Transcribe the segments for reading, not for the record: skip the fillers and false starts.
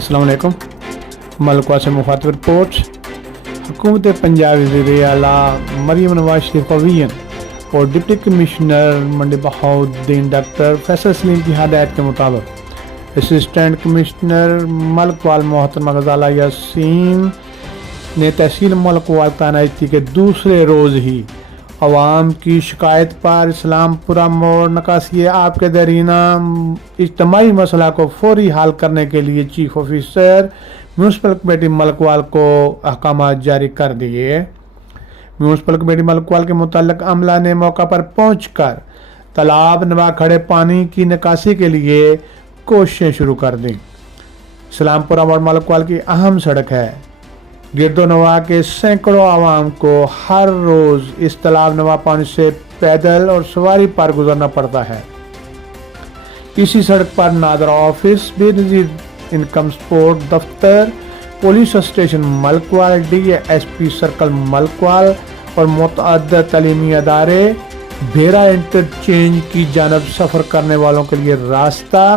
السلام علیکم۔ ملکوال سے مخاطب رپورٹ۔ حکومت پنجاب وزیر اعلیٰ مریم نواز شریف وین اور ڈپٹی کمشنر منڈی بہاؤالدین ڈاکٹر فیصل سلیم کی ہدایت کے مطابق اسسٹنٹ کمشنر ملکوال محترمہ غزالہ یاسین نے تحصیل ملکوال تعیناتی کے دوسرے روز ہی عوام کی شکایت پر اسلام موڑ نکاسی آپ کے درینہ اجتماعی مسئلہ کو فوری حل کرنے کے لیے چیف آفیسر میونسپل کمیٹی ملکوال کو احکامات جاری کر دیے۔ میونسپل کمیٹی ملکوال کے متعلق عملہ نے موقع پر پہنچ کر تالاب نوا کھڑے پانی کی نکاسی کے لیے کوششیں شروع کر دیں۔ اسلام موڑ ملکوال کی اہم سڑک ہے۔ گرد و نواح کے سینکڑوں عوام کو ہر روز اس تالاب نوا پانی سے پیدل اور سواری پر گزرنا پڑتا ہے۔ اسی سڑک پر NADRA office, Benazir income support دفتر، police station Malakwal, D S P circle Malakwal اور متعدد تعلیمی ادارے بھیرا انٹرچینج کی جانب سفر کرنے والوں کے لیے راستہ،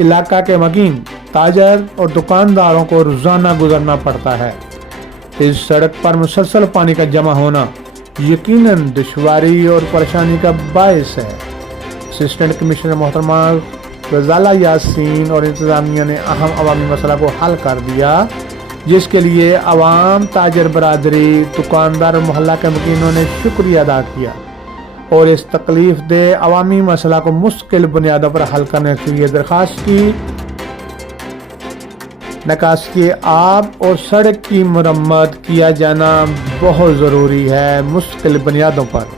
علاقہ کے مقیم تاجر اور دکانداروں کو روزانہ گزرنا پڑتا ہے۔ اس سڑک پر مسلسل پانی کا جمع ہونا یقیناً دشواری اور پریشانی کا باعث ہے۔ اسسٹنٹ کمشنر محترمہ غزالہ یاسین اور انتظامیہ نے اہم عوامی مسئلہ کو حل کر دیا، جس کے لیے عوام، تاجر برادری، دکاندار اور محلہ کے مکینوں نے شکریہ ادا کیا اور اس تکلیف دہ عوامی مسئلہ کو مستقل بنیادوں پر حل کرنے کے لیے درخواست کی۔ نکاسی آب اور سڑک کی مرمت کیا جانا بہت ضروری ہے مستقل بنیادوں پر۔